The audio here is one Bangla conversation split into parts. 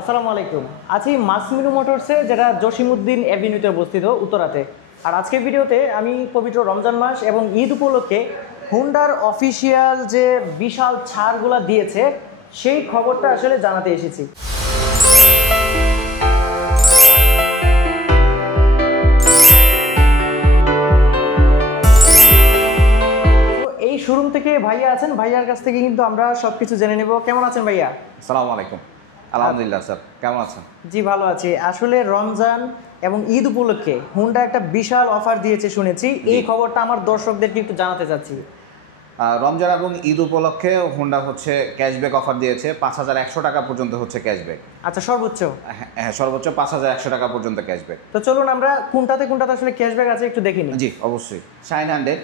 আসসালামু আলাইকুম। আছি মাসমিনু মোটরসে, যেটা জসিমউদ্দিন এভিনিউতে অবস্থিত উত্তরাতে। আর আজকের ভিডিওতে আমি পবিত্র রমজান মাস এবং ঈদ উপলক্ষে হুন্ডার অফিসিয়াল যে বিশাল ছাড়গুলো দিয়েছে সেই খবরটা আসলে জানাতে এসেছি। এই শোরুম থেকে ভাইয়া আছেন, ভাইয়ার কাছ থেকে কিন্তু আমরা সবকিছু জেনে নেব। কেমন আছেন ভাইয়া? আসসালামু আলাইকুম। আলহামদুলিল্লাহ স্যার, কেমন আছেন? জি ভালো আছি। আসলে রমজান এবং ঈদ উপলক্ষে হুন্ডা একটা বিশাল অফার দিয়েছে শুনেছি, এই খবরটা আমার দর্শকদেরকে একটু জানাতে চাচ্ছি। রমজান এবং ঈদ উপলক্ষে হুন্ডা হচ্ছে ক্যাশব্যাক অফার দিয়েছে, 5,100 টাকা পর্যন্ত হচ্ছে ক্যাশব্যাক। আচ্ছা, সর্বোচ্চ? হ্যাঁ, সর্বোচ্চ 5,100 টাকা পর্যন্ত ক্যাশব্যাক। তো চলুন আমরা কোনটাতে কোনটাতে আসলে ক্যাশব্যাক আছে একটু দেখে নিই। জি অবশ্যই। শাইন 100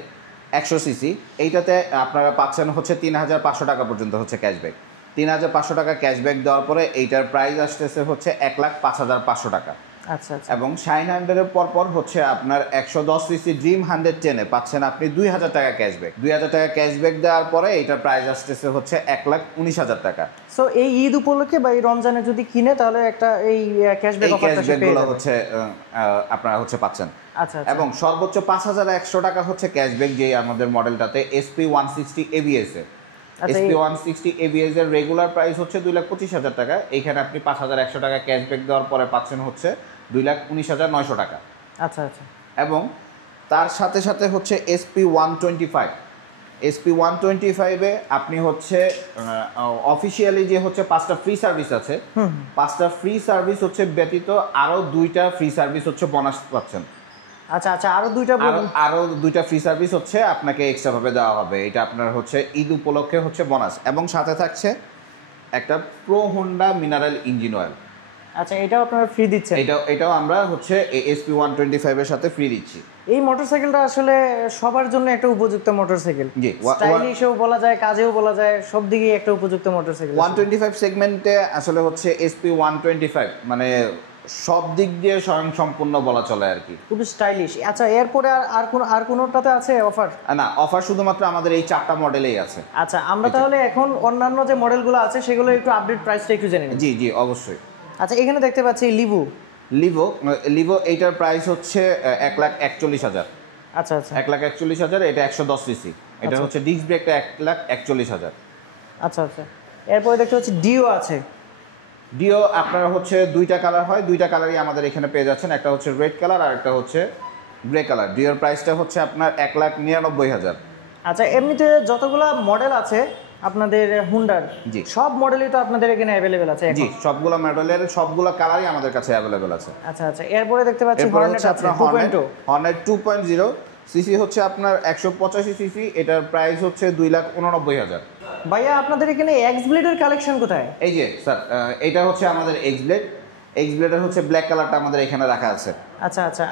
100 সিসি, এইটাতে আপনারা পাচ্ছেন হচ্ছে 3,500 টাকা পর্যন্ত হচ্ছে ক্যাশব্যাক। 3,500 টাকা ক্যাশব্যাক দেওয়ার পরে এইটার প্রাইস আসতেছে হচ্ছে 1,05,500 টাকা। আচ্ছা আচ্ছা। এবং শাইন 100-এর পরপর হচ্ছে আপনার 110 সিসি ড্রিম 110-এ পাচ্ছেন আপনি 2,000 টাকা ক্যাশব্যাক। 2,000 টাকা ক্যাশব্যাক দেওয়ার পরে এইটার প্রাইস আসতেছে হচ্ছে 1,19,000 টাকা। সো এই ঈদ উপলক্ষে বা এই রমজানে যদি কিনে তাহলে একটা এই ক্যাশব্যাক অফারটা পেয়ে যাবে। হচ্ছে আপনারা হচ্ছে পাচ্ছেন। আচ্ছা। এবং সর্বোচ্চ 5,100 টাকা হচ্ছে ক্যাশব্যাক, যে আমাদের মডেলটাতে SP 160 ABS এর। SP 160 ABS এর রেগুলার প্রাইস হচ্ছে 2,25,000 টাকা। এইখানে আপনি 5,100 টাকা ক্যাশব্যাক দেওয়ার পরে পাচ্ছেন হচ্ছে 2,19,900 টাকা। আচ্ছা আচ্ছা। এবং তার সাথে সাথে হচ্ছে SP 125। SP 125-এ আপনি হচ্ছে অফিসিয়ালি যে হচ্ছে 5টা ফ্রি সার্ভিস আছে, 5টা ফ্রি সার্ভিস হচ্ছে ব্যতীত আরও 2টা ফ্রি সার্ভিস হচ্ছে বোনাস পাচ্ছেন। আচ্ছা আচ্ছা, আরো 2টা ফ্রি সার্ভিস হচ্ছে আপনাকে এক্সট্রা ভাবে দেওয়া হবে। এটা আপনার হচ্ছে ঈদ উপলক্ষে হচ্ছে বোনাস। এবং সাথে থাকছে একটা pro Honda mineral engine oil. আচ্ছা, এটাও আপনারা ফ্রি দিচ্ছেন? এটাও আমরা হচ্ছে SP 125-এর সাথে ফ্রি দিচ্ছি। এই মোটরসাইকেলটা আসলে সবার জন্য একটা উপযুক্ত মোটরসাইকেল। জি, স্টাইলিশও বলা যায়, কাজেও বলা যায়, সব দিকেই একটা উপযুক্ত মোটরসাইকেল। 125 সেগমেন্টে আসলে হচ্ছে SP 125 মানে সব দিক দিয়ে স্বয়ংসম্পূর্ণ বলা চলে আর কি, খুব স্টাইলিশ। আচ্ছা, এরপরে আর কোনোটাতে আছে অফার? না, অফার শুধুমাত্র আমাদের এই 4টা মডেলেই আছে। আচ্ছা, আমরা তাহলে এখন অন্যান্য যে মডেলগুলো আছে সেগুলো একটু আপডেট প্রাইসটা একটু জেনে নিই। জি জি অবশ্যই। আচ্ছা, এখানে দেখতে পাচ্ছি লিভো এইটার প্রাইস হচ্ছে 1,41,000। আচ্ছা আচ্ছা। 1,41,000। এটা 110 সিসি। এটা হচ্ছে ডিস্ক ব্রেকটা 1,41,000। আচ্ছা আচ্ছা। এরপরে দেখতে পাচ্ছি ডিও আছে। ডিও আপনার হচ্ছে 2টা কালার হয়, 2টা কালারই আমাদের এখানে পেয়ে যাচ্ছেন। একটা হচ্ছে রেড কালার আর একটা হচ্ছে গ্রে কালার। ডিওর প্রাইসটা হচ্ছে আপনার 1,99,000। আচ্ছা, এমনিতে যতগুলো মডেল আছে আপনাদের হুন্ডার, জি সব মডেলই তো আপনাদের এখানে অ্যাভেলেবেল আছে এখন? জি, সবগুলো মডেলের সবগুলো কালারই আমাদের কাছে অ্যাভেলেবেল আছে। আচ্ছা আচ্ছা। এরপরে দেখতে পাচ্ছি হর্নেট আছে 2.0। হর্নেট 2.0 সিসি হচ্ছে আপনার 185 সিসি। এটার প্রাইস হচ্ছে 2,89,000। ভাইয়া, আপনাদের এখানে এক্স ব্লেডের কালেকশন কোথায়? এই যে স্যার, এটা হচ্ছে আমাদের এক্স ব্লেডের হচ্ছে ব্ল্যাক কালারটা আমাদের এখানে রাখা আছে। আচ্ছা আচ্ছা।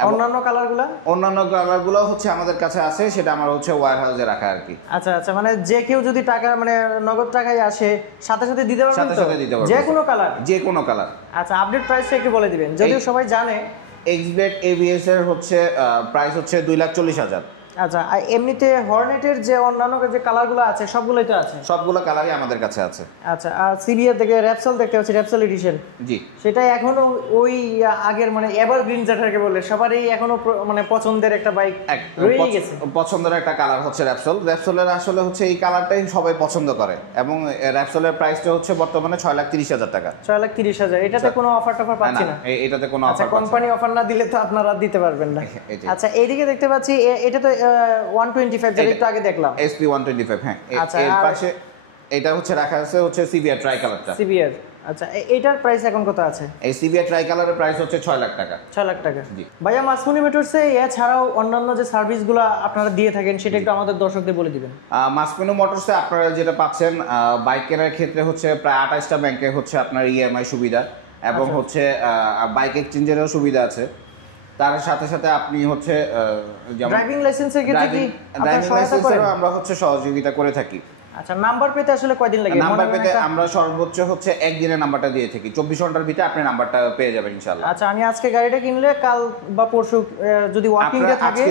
অন্যান্য কালারগুলো হচ্ছে আমাদের কাছে আছে, সেটা আমার হচ্ছে ওয়্যার হাউসে রাখা আর কি। আচ্ছা আচ্ছা, মানে যে কেউ যদি টাকা মানে নগদ টাকায় আসে সাথে সাথে দিতে পারবেন? সাথে সাথে দিতে পারবেন, যে কোনো কালার। আচ্ছা, আপডেট প্রাইসটা একটু বলে দিবেন, যদিও সবাই জানে। এক্স ব্লেড ABS এর হচ্ছে প্রাইস হচ্ছে 2,40,000। আচ্ছা, আর এমনিতে হর্নেটের যে অন্যান্য যে কালারগুলো আছে সবগুলোই তো আছে? সবগুলো কালারই আমাদের কাছে আছে। আচ্ছা, আর সিবিআর থেকে র্যাপসল দেখতে পাচ্ছি, র্যাপসল এডিশন। জি, সেটা এখনো ওই আগের মানে এভারগ্রিন যেটাকে বলে সবারই এখনো মানে পছন্দের একটা বাইক রয়ে গেছে। পছন্দের একটা কালার হচ্ছে র্যাপসলের আসলে হচ্ছে এই কালারটাই সবাই পছন্দ করে। এবং র্যাপসলের প্রাইসটা হচ্ছে বর্তমানে 6,30,000 টাকা। 6,30,000। এটাতে কোনো অফার টফার পাচ্ছি না? এটাতে কোনো আচ্ছা, অফার কোম্পানি অফার না দিলে তো আপনারা দিতে পারবেন না। আচ্ছা, এইদিকে দেখতে পাচ্ছি এটা তো 125, যেটা একটু আগে দেখলাম SP 125। হ্যাঁ, আচ্ছা, এর পাশে এটা হচ্ছে রাখা আছে হচ্ছে সিভিআর ট্রাই কালারটা। সিবিআর। আচ্ছা, এটার প্রাইস এখন কত আছে? এই সিভিআর ট্রাই কালারের প্রাইস হচ্ছে 6 লাখ টাকা। 6 লাখ টাকা। জি ভাইয়া, মাসমুনি মোটরসে এছাড়াও অন্যান্য যে সার্ভিসগুলো আপনারা দিয়ে থাকেন সেটা একটু আমাদের দর্শকদের বলে দিবেন। মাসমিনু মোটরসে আপনারা যেটা পাচ্ছেন, বাইক কেনার ক্ষেত্রে হচ্ছে প্রায় 28টা ব্যাংকে হচ্ছে আপনার EMI সুবিধা এবং হচ্ছে বাইক এক্সচেঞ্জেরও সুবিধা আছে। তার সাথে সাথে আপনি হচ্ছে যেমন ড্রাইভিং লাইসেন্সের ক্ষেত্রে কি ড্রাইভিং লাইসেন্সেরও আমরা হচ্ছে সহযোগিতা করে থাকি। আচ্ছা, নাম্বার পেতে আসলে কয়দিন লাগে? নাম্বার পেতে আমরা সর্বোচ্চ হচ্ছে একদিনের নাম্বারটা দিয়ে থাকি, 24 ঘন্টার ভিতরে আপনি নাম্বারটা পেয়ে যাবেন ইনশাআল্লাহ। আচ্ছা, আমি আজকে গাড়িটা কিনলে কাল বা পরশু যদি ওয়ার্কিং ডে থাকে,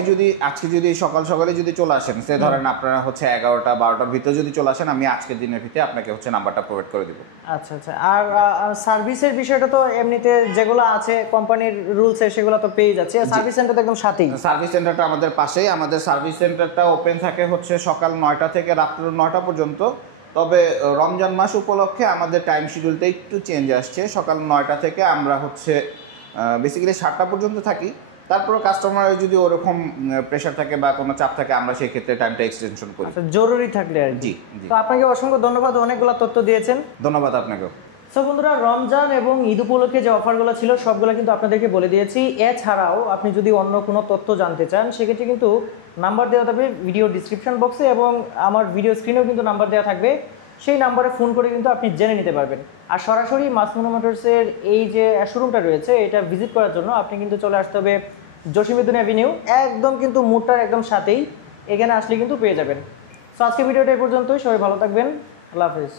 আজকে যদি সকালে যদি চলে আসেন, সে ধরেন আপনারা হচ্ছে 11টা 12টার ভিতরে যদি চলে আসেন, আমি আজকের দিনের ভিতরে আপনাকে হচ্ছে নাম্বারটা প্রোভাইড করে দিব। আচ্ছা আচ্ছা। আর সার্ভিসের বিষয়টা তো এমনিতে যেগুলো আছে কোম্পানির রুলসে সেগুলো তো পেয়ে যাচ্ছে, সার্ভিস সেন্টার তো একদম সাথেই। সার্ভিস সেন্টারটা আমাদের পাশেই, আমাদের সার্ভিস সেন্টারটা ওপেন থাকে হচ্ছে সকাল 9টা থেকে রাত্র 9টা পর্যন্ত। তবে রমজান মাস উপলক্ষে আমাদের টাইম শিডিউলটা একটু চেঞ্জ আসছে, সকাল 9টা থেকে আমরা হচ্ছে বেসিক্যালি 7টা পর্যন্ত থাকি। তারপরে কাস্টমারের যদি ওরকম প্রেশার থাকে বা কোনো চাপ থাকে, আমরা সেই ক্ষেত্রে টাইমটা এক্সটেনশন করি। আচ্ছা, জরুরি থাকলে আর কি। তো আপনাকে অসংখ্য ধন্যবাদ, অনেকগুলো তথ্য দিয়েছেন। ধন্যবাদ আপনাকেও। সো বন্ধুরা, রমজান এবং ঈদ উপলক্ষে যে অফারগুলো ছিল সবগুলো কিন্তু আপনাদেরকে বলে দিয়েছি। এছাড়াও আপনি যদি অন্য কোনো তথ্য জানতে চান, সেক্ষেত্রে কিন্তু নাম্বার দেওয়া থাকবে ভিডিও ডিসক্রিপশন বক্সে, এবং আমার ভিডিও স্ক্রিনেও কিন্তু নাম্বার দেওয়া থাকবে। সেই নাম্বারে ফোন করে কিন্তু আপনি জেনে নিতে পারবেন। আর সরাসরি মাসমুনা মোটরসের এই যে শোরুমটা রয়েছে, এটা ভিজিট করার জন্য আপনি কিন্তু চলে আসতে হবে জসিমউদ্দিন অ্যাভিনিউ, একদম কিন্তু মুডটার একদম সাথেই। এখানে আসলে কিন্তু পেয়ে যাবেন। সো আজকে ভিডিওটা এই পর্যন্তই, সবাই ভালো থাকবেন, আল্লাহ হাফেজ।